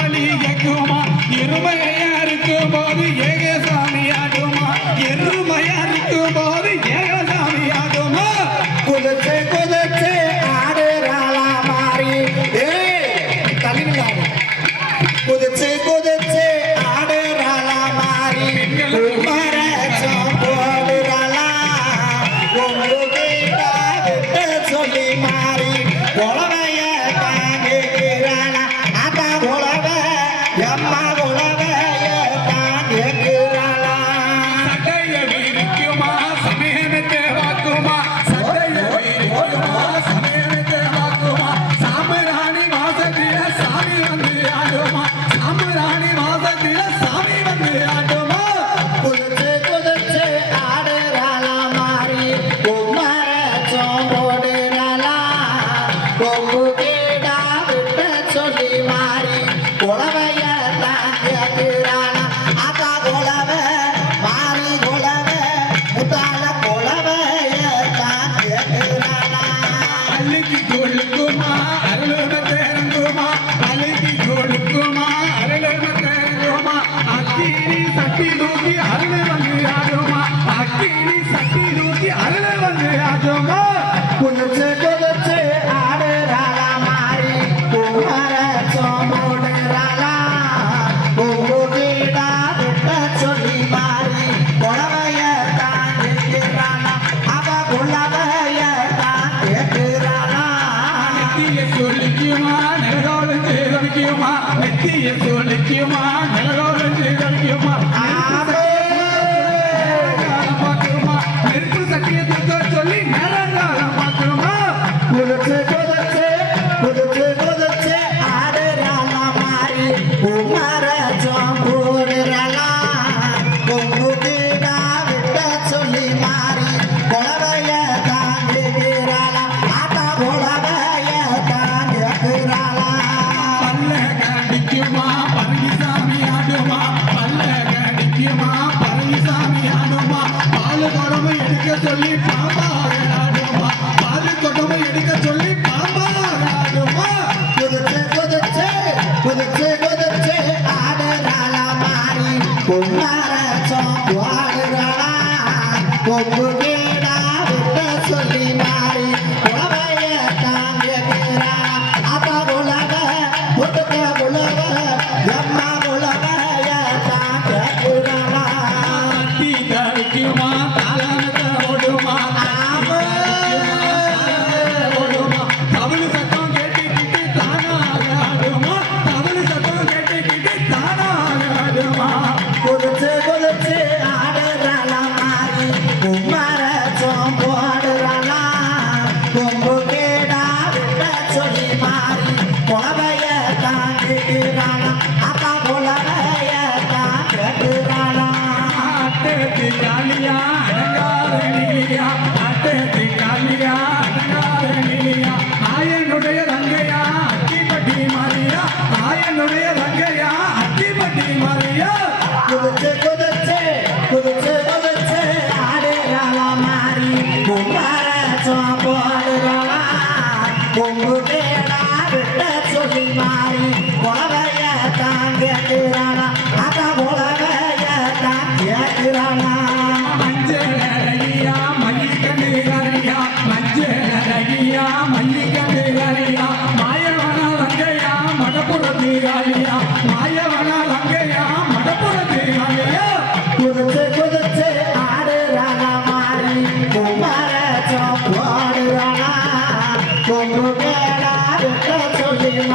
வழி எங்குமா இருமையே வெற்றியை சுவலிக்குமா சொல்லி பாம்பா விளையாடுமா பாலு கொட்டமா எடுக்க சொல்லி பாம்பா விளையாடுமா கொதச்சே கொதச்சே கொதச்சே கொதச்சே ஆடுறாளா மாறி சொல்லி மாறி தாங்க Yeah.